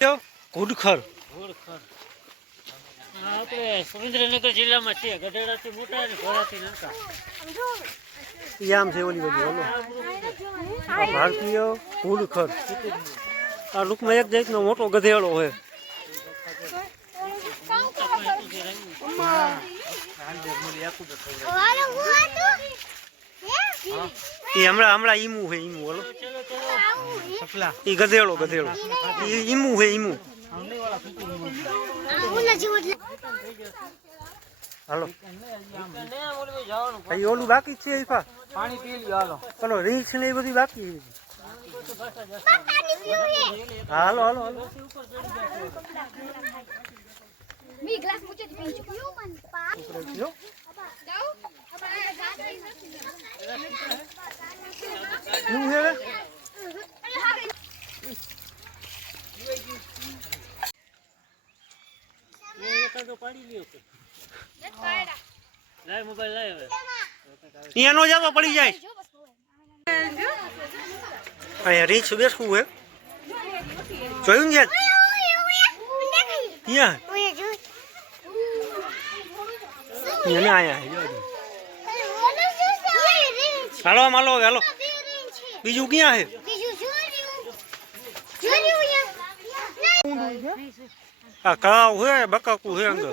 ઘુડખર આપણે સુરેન્દ્રનગર જિલ્લામાં છે. ગઢેડાથી મોટા અને ઘોડાથી નાના. આમ છે ઓલી બધી આ ભારતીય ઘુડખર. આ લુકમાં એક જાતનો મોટો ગધેડો હોય. હમણાં ઈમુ હે ઈમુ બોલો ઈ ગધેડો ઈમુ હે ઈમુ. હાલો ઓલું બાકી છે પાણી પી લ્યો. હાલો ચલો રીંછ ને એ બધી બાકી. હાલો હાલો હાલો અહીંયા નો જવા પડી જાય. અહીંયા રીંછ બેસવું હે જોયું ને ત્યાં હાલો હાલો હાલો બીજું ક્યાં હે? આ કાવ હે બકાકુ હે અંદર.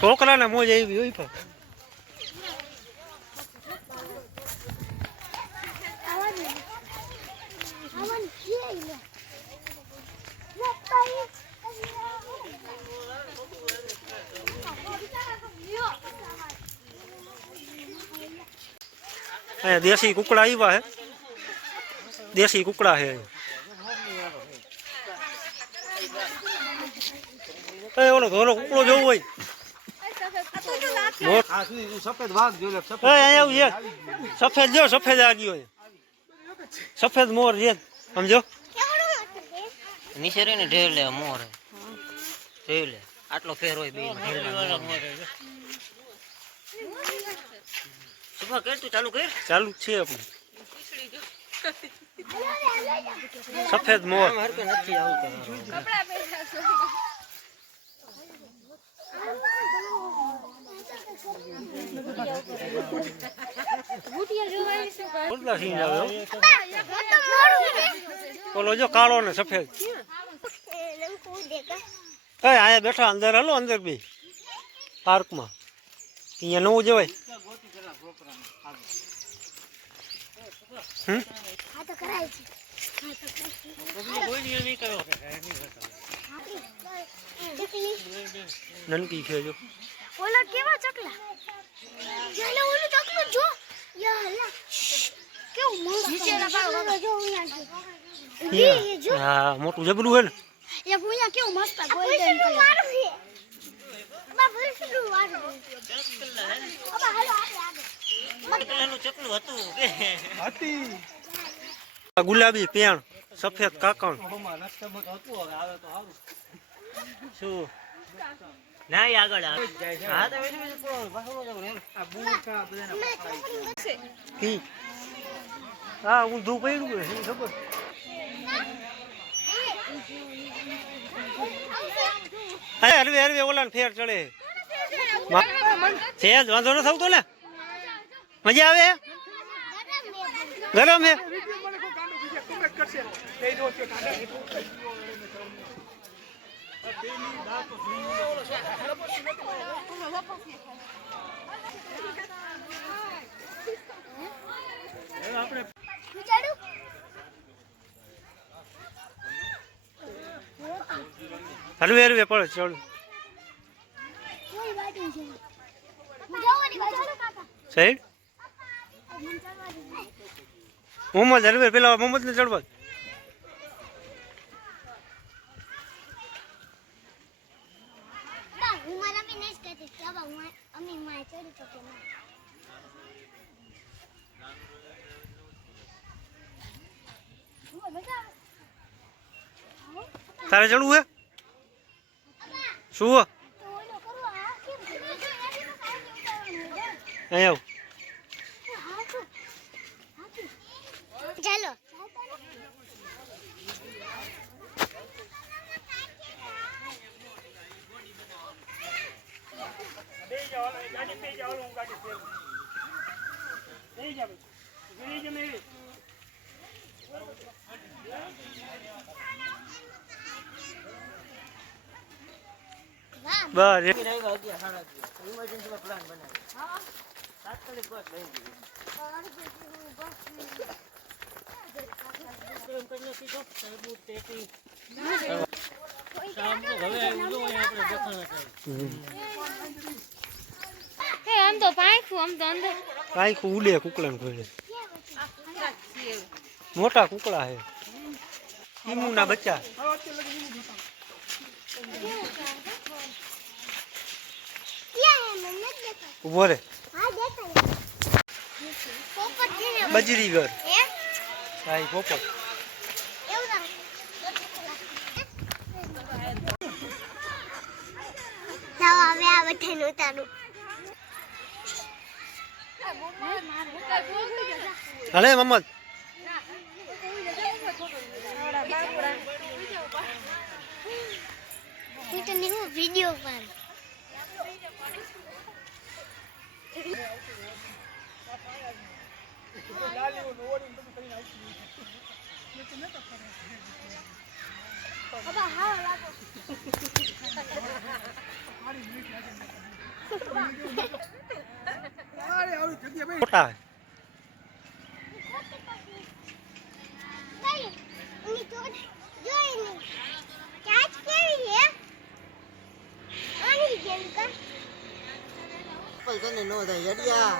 છોકરાને મોજ આવી હોય પણ દેશી કુકડા આવ્યા હે. દેશી કુકડા હે. ઓલો ઘોલો કુકડો જોવું હોય સફેદ વાઘ જોઈ સફેદ જો સફેદ આ ગયો સફેદ મોર છે સમજો નીચે રહીને ઢેર લે મોર ઢેર લે આટલો ફેર હોય બે સુભા કર તું ચાલુ કર. ચાલુ છે આપણે સફેદ મોર નથી આવતો. બોલો જો કાળો ને સફેદ. આયા બેઠા અંદર. હાલો અંદર બી પાર્કમાં અહીંયા નવું જવાય. નનકી છે જો ઓલા કેવા ચકલા જેલે ઓલું ચકલું જો યાલા કેવું મસ્ત નીચેના પાવ જો અહીંયા હા મોટું જબરું હે ને એ ભૂયા કેવું મસ્ત ગોલ્ડન કલર મારું છે બા ભૂસડું વાળું અબા હાલો કલરનું ચકલું હતું હતી. ગુલાબી પેણ સફેદ કાકણ શું ના આગળ હા હા ઊંધું પડ્યું હે ખબર. હરવે હરવે ઓલા ફેર ચડે છે વાંધો ન થતો ને મજા આવે ગરમ હે. હરવે હરવે પડે ચડ સાઈડ મોહમ્મદ હરવે પેલા મોહમ્મદ ને ચડવા તારે ચડવું હે શું તો ઓલો કરો આ કેમ અહીં આવ. ચાલો બસ ઇમરજન્સીમાં પ્લાન બનાવ્યો તાત્કાલિક બસ લઈ આમ તો પાંખું આમ તો અંદર કાંઈક ઉડે કુકડા ને ઘોડે. મોટા કુકડા હે, ઈમુના બચ્ચા. ઉભો રે. બજરીગર હા પોપટ. હલે મમ્મદ વિડિયો પર મોટા હે. તને નો થાય યડિયા